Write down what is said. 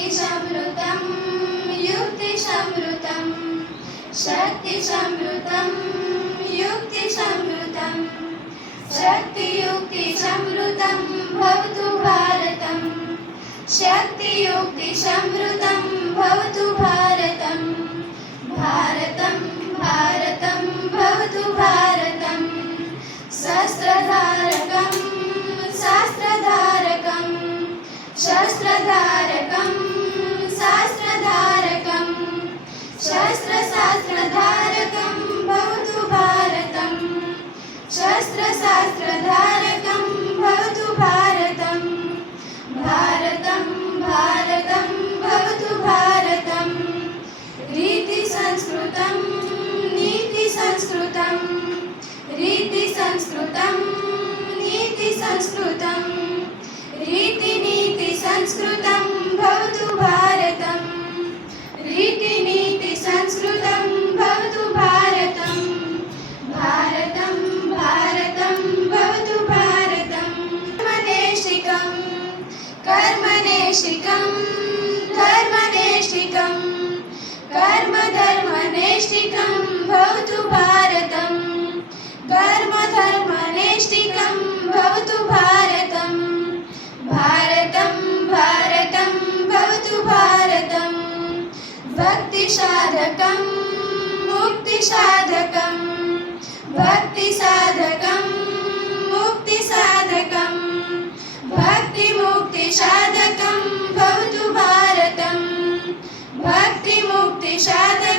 शक्तिसमृतं युक्तिसमृतं शक्तिसमृतं युक्तिसमृतं शक्तियुक्तिसमृतं भवतु भारतं शक्तियुक्तिसमृतं भवतु भारतं भारतं भारतं भवतु भारतं शस्त्रधारकं शास्त्रधारकं शस्त्रधारकं शास्त्रधारकं शस्त्रशास्त्रधारकं भवतु भारतं शस्त्रशास्त्रधारकं भवतु भारतं भारतं भारतं भवतु भारतं रीतिसंस्कृतं नीतिसंस्कृतं रीतिसंस्कृतं नीतिसंस्कृतं रीतिनीतिसंस्कृतं भवतु भारतं रीतिनीतिसंस्कृतं भवतु भारतं भारतं भारतं भवतु भारतं कर्मनेष्टिकं धर्मनेष्टिकं कर्मधर्मनेष्टिकं भवतु भारतं कर्मधर्मनेष्टिकं भवतु भारतं भारतं भारतं भवतु भारतं भक्तिसाधकं मुक्तिसाधकं भक्तिसाधकं मुक्तिसाधकं भक्तिमुक्तिसाधकं भवतु भारतं भक्तिमुक्तिसाधकं